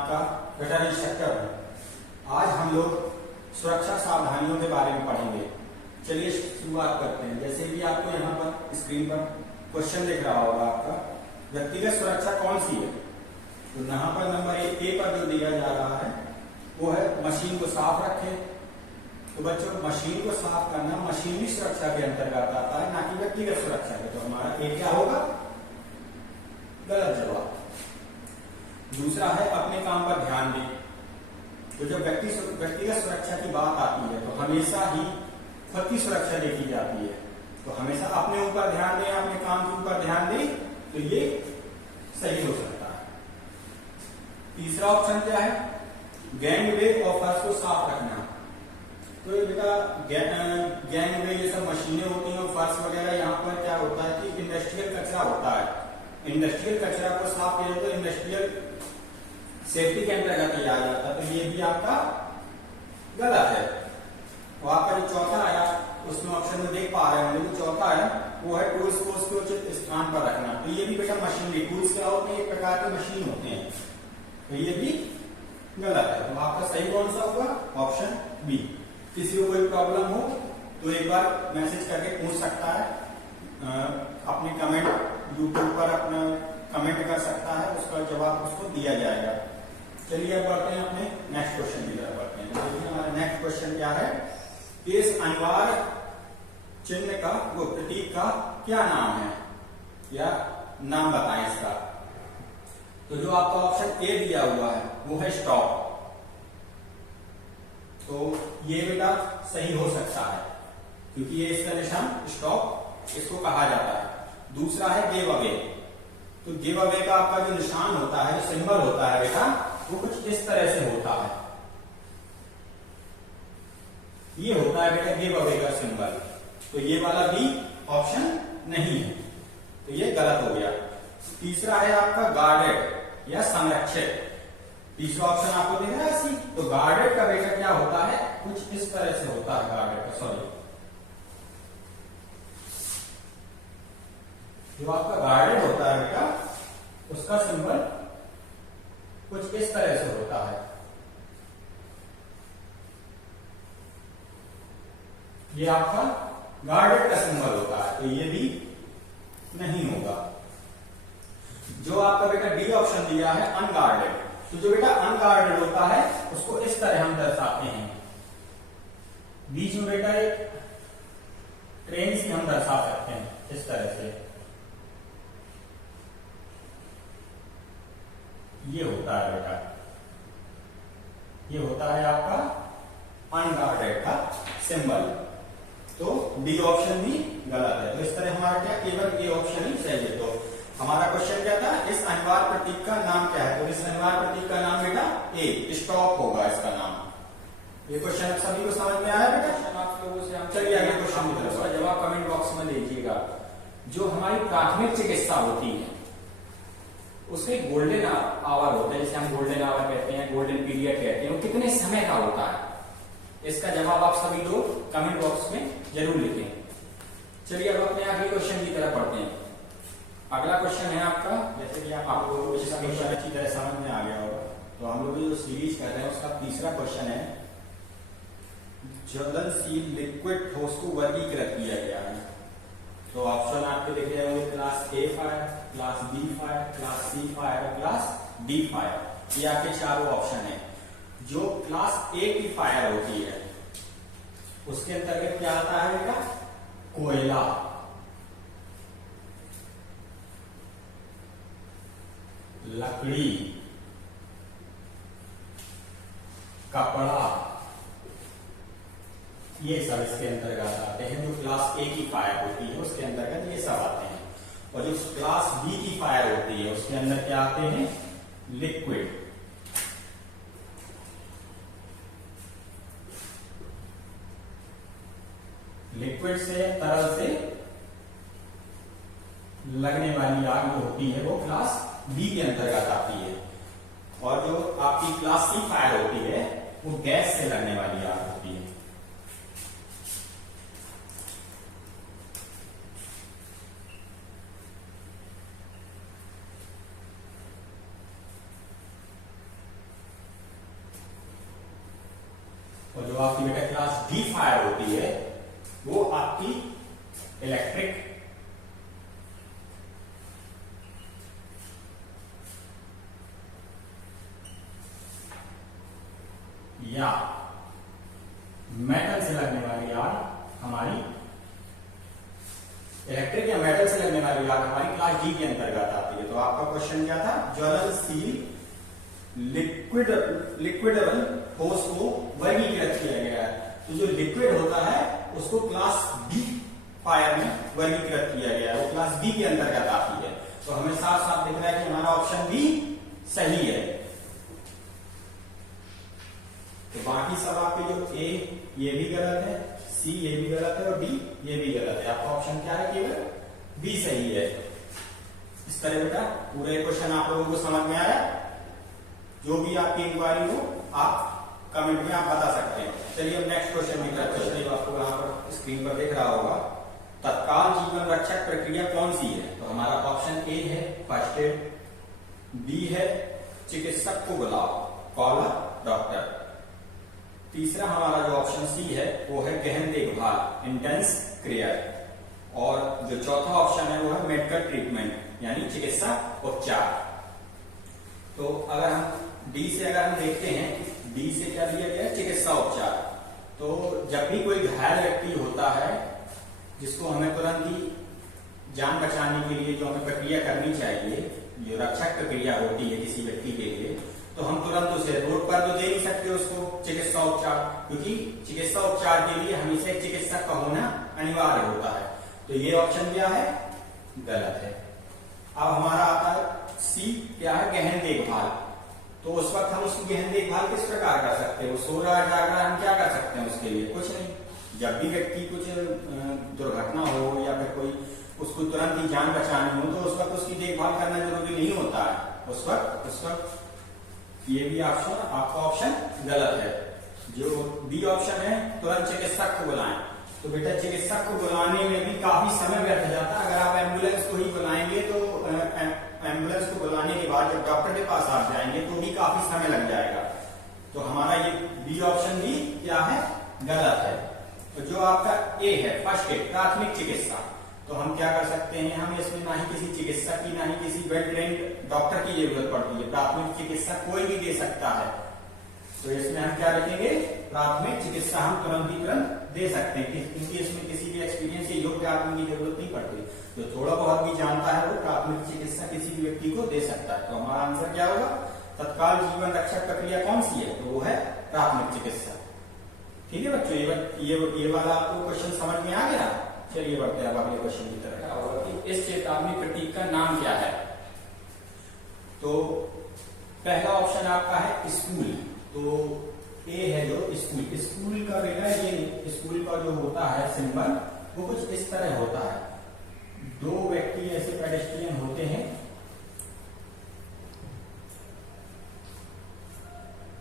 आपका veterinary sector में। आज हम लोग सुरक्षा सावधानियों के बारे में पढ़ेंगे। चलिए शुरुआत करते हैं। जैसे कि आपको यहाँ पर स्क्रीन पर क्वेश्चन दिख रहा होगा आपका, व्यक्तिगत सुरक्षा कौन सी है? तो यहाँ पर नंबर ए पर जो दिया जा रहा है वो है मशीन को साफ रखें। तो बच्चों, मशीन को साफ करना मशीनी सुरक्षा के अंतर्गत आता है, ना कि व्यक्तिगत सुरक्षा के। तो हमारा ए क्या होगा? गलत जवाब। दूसरा है अपने काम पर ध्यान दें। तो जब व्यक्तिगत सुरक्षा की बात आती है तो हमेशा ही खुद की सुरक्षा देखी जाती है। तो हमेशा अपने ऊपर ध्यान दें, अपने काम के ऊपर ध्यान दें, तो ये सही हो सकता है। तीसरा ऑप्शन क्या है? गैंगवे और फर्श को साफ रखना। तो ये बेटा गैंगवे ये सब मशीनें होती हैं और फर्श वगैरह, यहाँ पर क्या होता है कि इंडस्ट्रियल कचरा होता है। इंडस्ट्रियल कचरा को साफ किया जाए तो इंडस्ट्रियल सेफ्टी के अंतर्गत ही आ जाता है। तो ये भी आपका गलत है। तो आपका जो चौथा आया उसमें ऑप्शन में देख पा रहे हैं, जो चौथा है वो है टूल्स को उसके उचित स्थान पर रखना। तो ये भी बेटा मशीनरी टूल्स क्या होते हैं? एक प्रकार के मशीन होते हैं। तो ये भी गलत है। तो आपका सही कौन सा होगा? Option B. किसी को कोई प्रॉब्लम हो तो एक बार मैसेज करके पूछ सकता है, अपने कमेंट यूट्यूब पर अपना कमेंट कर सकता है, उसका जवाब उसको दिया जाएगा। चलिए अब बढ़ते हैं अपने नेक्स्ट क्वेश्चन की तरफ बढ़ते हैं। तो हमारा नेक्स्ट क्वेश्चन क्या है कि इस अनिवार्य चिन्ह का, वो प्रतीक का क्या नाम है, या नाम बताएं इसका। तो जो आपका ऑप्शन ए दिया हुआ है वो है स्टॉप। तो ये बेटा सही हो सकता है क्योंकि ये इसका निशान स्टॉप इसको कहा जाता है। दूसरा है गिव अवे। तो गिव अवे का आपका जो निशान होता है, जो सिंबल होता है बेटा, वो कुछ इस तरह से होता है। ये होता है बेटा गिव अवे का सिंबल। तो ये वाला भी ऑप्शन नहीं है, तो ये गलत हो गया। तीसरा है आपका गार्डेड या संरक्षित। तीसरा ऑप्शन आपको दिख रहा है सी। तो गार्डेड का बेटा क्या होता है? कुछ इस तरह से होता है गार्डेड का, सॉरी, जो आपका गार्डेड होता है बेटा उसका सिंबल कुछ इस तरह से होता है। ये आपका गार्डेड का सिंबल होता है, तो ये भी नहीं होगा। जो आपका बेटा डी ऑप्शन दिया है अनगार्डेड। तो जो बेटा अनगार्डेड होता है उसको इस तरह हम दर्शाते हैं। बीच में बेटा एक ट्रेन से हम दर्शा सकते हैं इस तरह से। ये होता है बेटा, ये होता है आपका अनगार्डेड का सिंबल। तो डी ऑप्शन भी गलत है। तो इस तरह हमारा क्या केवल ए ऑप्शन ही सही है। तो हमारा क्वेश्चन क्या था? इस अनिवार्य प्रतीक का नाम क्या है? तो इस अनिवार्य प्रतीक का नाम बेटा ए स्टॉप होगा इसका नाम। ये क्वेश्चन सभी को समझ में आया बेटा? आप लोगों से चलिए आगे क्वेश्चन की तरफ। उसका जवाब कमेंट बॉक्स में दीजिएगा। जो हमारी प्राथमिक चिकित्सा होती है उसके गोल्डन आवर होता है, जैसे हम गोल्डन आवर कहते हैं, गोल्डन पीरियड कहते हैं, वो कितने समय का होता है? इसका जवाब आप सभी लोग कमेंट बॉक्स में जरूर लिखें। चलिए अब अपने आगे क्वेश्चन की तरफ बढ़ते हैं। अगला क्वेश्चन है आपका, जैसे कि आप लोगों को इसका क्वेश्चन अच्छी तरह समझ में आ गया होगा। तो हम लोग जो सीरीज कर रहे हैं उसका तीसरा क्वेश्चन है, ज्वलनशील लिक्विड ठोस को वर्गीकृत किया गया है। तो ऑप्शन आपके दिख रहे होंगे, class A fire, class B fire, class C fire और क्लास डी फायर। ये आपके चारों ऑप्शन है। जो क्लास ए की फायर होती है उसके अंतर्गत क्या आता है बेटा? कोयला, लकड़ी, कपड़ा, ये सब इसके अंतर्गत आते हैं। जो क्लास ए की फायर होती है उसके अंतर्गत ये सब आते हैं। और जो क्लास बी की फायर होती है उसके अंदर क्या आते हैं? लिक्विड। लिक्विड से, तरल से लगने वाली आग जो होती है वो क्लास बी के अंतर्गत आती है। और जो आपकी क्लास सी फायर होती है वो गैस से लगने वाली आग होती है। आपकी बेटा क्लास डी फायर होती है वो आपकी इलेक्ट्रिक या मेटल से लगने वाली आग हमारी इलेक्ट्रिक या मेटल से लगने वाली आग हमारी क्लास डी के अंतर्गत आती है। तो आपका क्वेश्चन क्या था, ज्वलनशील लिक्विडेबल ठोस को वर्गीकृत किया गया है। तो जो लिक्विड होता है उसको क्लास बी फायर में वर्गीकृत किया गया है, वो क्लास बी के अंतर्गत आती है। तो हमें साफ साफ दिख रहा है कि हमारा ऑप्शन बी सही है। तो बाकी सब आपके जो ए ये भी गलत है, सी ये भी गलत है और डी ये भी गलत है। आपका ऑप्शन क्या है, केवल बी सही है। इस तरह बेटा पूरे क्वेश्चन आप लोगों को समझ में आया। जो भी आपकी इंक्वायरी हो आप कमेंट में आप बता सकते हैं। चलिए अब नेक्स्ट क्वेश्चन की तरफ चलते हैं। आपको यहाँ पर स्क्रीन पर दिख रहा होगा, तत्काल जीवन रक्षक प्रक्रिया कौन सी है। तो हमारा ऑप्शन ए है फर्स्ट एड, बी है चिकित्सक को बुलाओ, कॉलर डॉक्टर। तीसरा हमारा जो ऑप्शन सी है वो है गहन देखभाल, इंटेंस केयर। और जो चौथा ऑप्शन है वो है मेडिकल ट्रीटमेंट यानी चिकित्सा उपचार। तो अगर हम डी से अगर हम देखते हैं, डी से क्या दिया गया है, चिकित्सा उपचार। तो जब भी कोई घायल व्यक्ति होता है जिसको हमें तुरंत ही जान बचाने के लिए जो हमें प्रक्रिया करनी चाहिए, जो रक्षक प्रक्रिया होती है किसी व्यक्ति के लिए, तो हम तुरंत उसे रोड पर तो दे नहीं सकते उसको चिकित्सा उपचार, क्योंकि चिकित्सा उपचार के लिए हमेशा एक चिकित्सक का होना अनिवार्य होता है। तो ये ऑप्शन क्या है, गलत है। अब हमारा आता है सी, क्या है, गहन देखभाल। तो उस वक्त हम उसकी गहन देखभाल किस प्रकार कर सकते हैं, वो सो रहा जाग रहा, हम क्या कर सकते हैं उसके लिए, कुछ नहीं। जब भी व्यक्ति कुछ दुर्घटना हो या फिर कोई उसको तुरंत ही जान बचानी हो तो उस वक्त उसकी देखभाल करना जरूरी नहीं होता है। उस वक्त ये भी ऑप्शन, आपका ऑप्शन गलत है। जो बी ऑप्शन है तुरंत चिकित्सक को बुलाएं, तो बेटा चिकित्सक को बुलाने में भी काफी समय व्यर्थ जाता है। अगर आप एम्बुलेंस को ही बुलाएंगे तो एम्बुलेंस को बुलाने के बाद जब डॉक्टर के पास आप जाएंगे तो भी काफी समय लग जाएगा। तो हमारा ये बी ऑप्शन भी क्या है, गलत है। तो जो आपका ए है फर्स्ट एड, प्राथमिक चिकित्सा, तो हम क्या कर सकते हैं, हम इसमें ना ही किसी चिकित्सक की ना ही किसी वेल ट्रेन्ड डॉक्टर की जरूरत पड़ती है। प्राथमिक चिकित्सा कोई भी दे सकता है। तो इसमें हम क्या रखेंगे, प्राथमिक चिकित्सा हम तुरंत दे सकते हैं, क्योंकि इसमें किसी भी एक्सपीरियंस या योग्य आदमी की जरूरत नहीं पड़ती। जो थोड़ा बहुत भी जानता है वो प्राथमिक चिकित्सा किसी भी व्यक्ति को दे सकता है। तो हमारा आंसर क्या होगा, तत्काल जीवन रक्षक प्रक्रिया कौन सी है, तो वो है प्राथमिक चिकित्सा। ठीक है बच्चों, ये वाला आपको क्वेश्चन समझ में आ गया। चलिए बढ़ते हैं अब अगले क्वेश्चन की तरफ। इस चेतावनी प्रतीक का नाम क्या है। तो पहला ऑप्शन आपका है स्कूल। तो ए है जो स्कूल का बेटा, ये स्कूल का जो होता है सिंबल वो कुछ इस तरह होता है। दो व्यक्ति ऐसे पेडेस्ट्रियन होते हैं,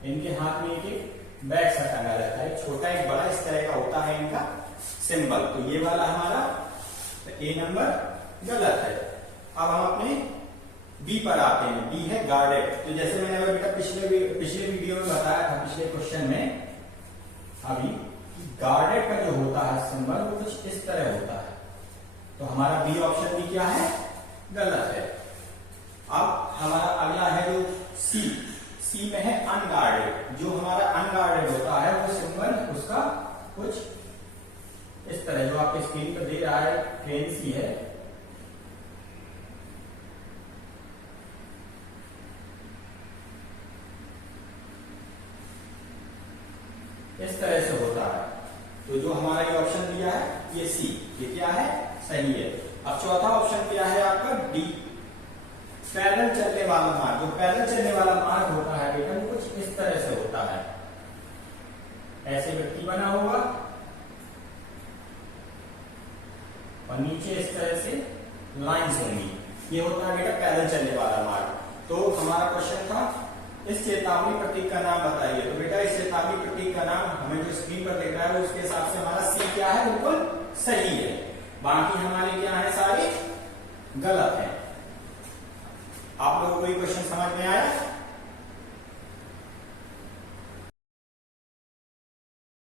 इनके हाथ में एक बैग सा टंगा रहता है, छोटा एक बड़ा, इस तरह का होता है इनका सिंबल। तो ये वाला हमारा ए नंबर गलत है। अब हम अपने बी पर आते हैं। बी है गार्डेड। तो जैसे मैंने अगर बेटा पिछले वीडियो में बताया था, पिछले क्वेश्चन में, अभी गार्डेड का जो होता है सिंबल वो कुछ इस तरह होता है। तो हमारा बी ऑप्शन भी क्या है, गलत है। अब हमारा अगला है जो सी में है अनगार्डेड। जो हमारा अनगार्डेड होता है वो सिंबल उसका कुछ इस तरह, जो आपके स्क्रीन पर दे रहा है ट्रेन सी है। इस तरह से होता है। तो जो हमारा ये ऑप्शन दिया है ये सी, ये क्या है, सही है। अब चौथा ऑप्शन क्या है आपका डी, पैदल चलने वाला मार्ग। जो पैदल चलने वाला मार्ग होता है बेटा वो कुछ इस तरह से होता है। ऐसे व्यक्ति बना होगा और नीचे इस तरह से लाइंस होंगी, ये होता है बेटा पैदल चलने वाला मार्ग। तो हमारा क्वेश्चन था इस चेतावनी प्रतीक का नाम बताइए। तो बेटा इस चेतावनी प्रतीक का नाम हमें जो स्क्रीन पर दिख रहा है उसके हिसाब से हमारा सी क्या है, बिल्कुल सही है। बाकी हमारे क्या है, सारे गलत हैं। आप लोगों को ये क्वेश्चन समझ में आया।